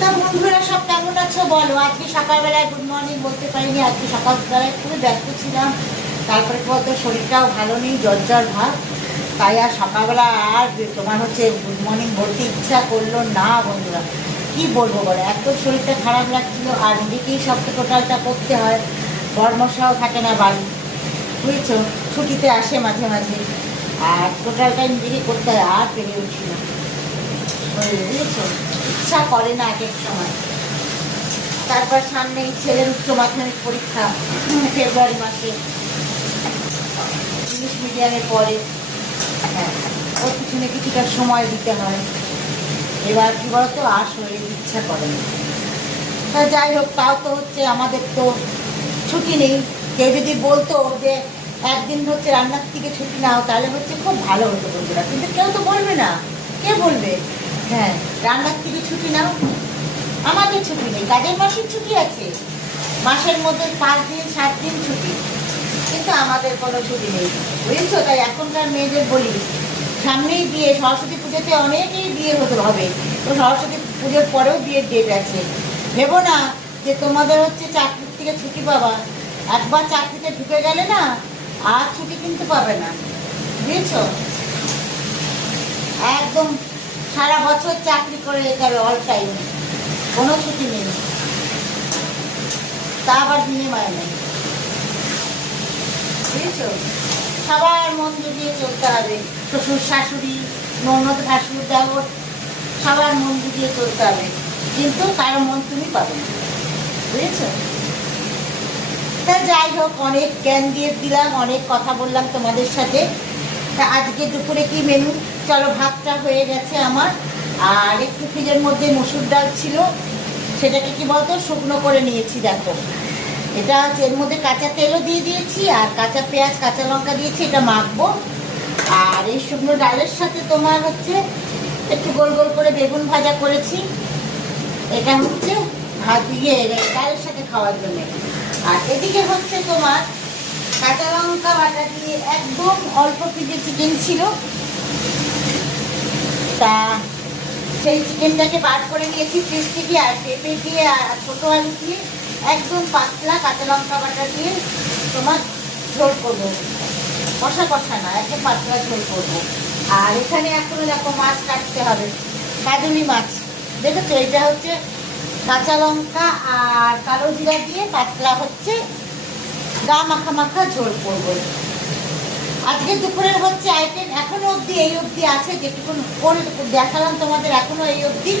তা বন্ধুরা সব কেমন আছো বলো। আজকে সকালবেলায় গুড মর্নিং বলতে পারিনি, আজকে সকালবেলায় খুবই ব্যস্ত ছিলাম। তারপরে বলতো শরীরটাও ভালো নেই, জ্বর ভাব, তাই আর সকালবেলা আর তোমার হচ্ছে গুড মর্নিং বলতে ইচ্ছা করলো না বন্ধুরা। কি বলবো বলো, এত শরীরটা খারাপ লাগছিল, আর নিজেকেই সব টোটালটা করতে হয়। বর্মশাও থাকে না বাড়ি, বুঝছো, ছুটিতে আসে মাঝে মাঝে, আর টোটালটা নিজেকে করতে হয়, আর পেরে উঠি না, বুঝেছো, ইচ্ছা করে না এক এক সময়। তারপর সামনে ছেলের উচ্চ মাধ্যমিক পরীক্ষা ফেব্রুয়ারি মাসে, ইংলিশ মিডিয়ামে পড়ে। হ্যাঁ, ওর পিছনে কিছুটা সময় দিতে হয়। এবার কি বলতো, আর শরীরে ইচ্ছা করে না। তা যাই হোক, তাও তো হচ্ছে আমাদের তো ছুটি নেই। কেউ যদি বলতো যে একদিন হচ্ছে রান্নার থেকে ছুটি নাও, তাহলে হচ্ছে খুব ভালো হতো বন্ধুরা, কিন্তু কেউ তো বলবে না। কে বলবে হ্যাঁ রান্নার থেকে ছুটি নাও? আমাদের ছুটি নেই, কাজের মাসের ছুটি আছে, মাসের মধ্যে 5 দিন 7 দিন ছুটি, কিন্তু আমাদের কোনো ছুটি নেই, বুঝেছো। তাই এখনকার মেয়েদের বলি, সামনেই বিয়ে, সরস্বতী পুজোতে অনেকেই বিয়ে হতে হবে, তো সরস্বতী পুজোর পরেও বিয়ের ডেট আছে। ভেবো না যে তোমাদের হচ্ছে চাকরির থেকে ছুটি পাবা, একবার চাকরিতে ঢুকে গেলে না আর ছুটি কিন্তু পাবে না, বুঝেছো। একদম সারা বছর চাকরি করে যেতে হবে, অল টাইম, কোনো ছুটি নেই, তা আবার দিনে মাইনে, বুঝেছো। সবার মন জুগিয়ে চলতে হবে, শ্বশুর শাশুড়ি, ননদ ভাসুর দেওর, সবার মন জুগিয়ে চলতে হবে, কিন্তু কারো মন তুমি পাবে না, বুঝেছো। তা যাই হোক, অনেক জ্ঞান দিয়ে দিলাম, অনেক কথা বললাম তোমাদের সাথে। তা আজকে দুপুরে কি মেনু, চলো। ভাতটা হয়ে গেছে আমার, আর একটু ফ্রিজের মধ্যে মসুর ডাল ছিল, সেটাকে কি বলতো শুকনো করে নিয়েছি। দেখো, এটা এর মধ্যে কাঁচা তেলও দিয়ে দিয়েছি, আর কাঁচা পেঁয়াজ কাঁচা লঙ্কা দিয়েছি, এটা মাখবো। আর এই শুকনো ডালের সাথে তোমার হচ্ছে একটু গোল গোল করে বেগুন ভাজা করেছি, এটা হচ্ছে ভাত দিয়ে ডালের সাথে খাওয়ার জন্য। আর এদিকে হচ্ছে তোমার কাঁচা লঙ্কা বাটা দিয়ে একদম অল্প পিসে চিকেন ছিল, তা সেই চিকেনটাকে বার করে নিয়েছি ফ্রিজ থেকে, আর পেঁপে দিয়ে আর ছোটো আলু দিয়ে একদম পাতলা কাঁচা লঙ্কা বাটা দিয়ে তোমার ঝোল করবো, কষা কষা না, একদম পাতলা ঝোল করবো। আর এখানে এখনো দেখো মাছ কাটতে হবে, কাজলি মাছ, দেখেছো, এটা হচ্ছে কাঁচা লঙ্কা আর কালো জিরা দিয়ে পাতলা হচ্ছে গা মাখা মাখা ঝোল করবো। আজকে দুপুরের হচ্ছে আইটেম এখনো অবধি এই অবধি আছে, যেটুকুন করে দেখালাম তোমাদের, এখনো এই অবধি।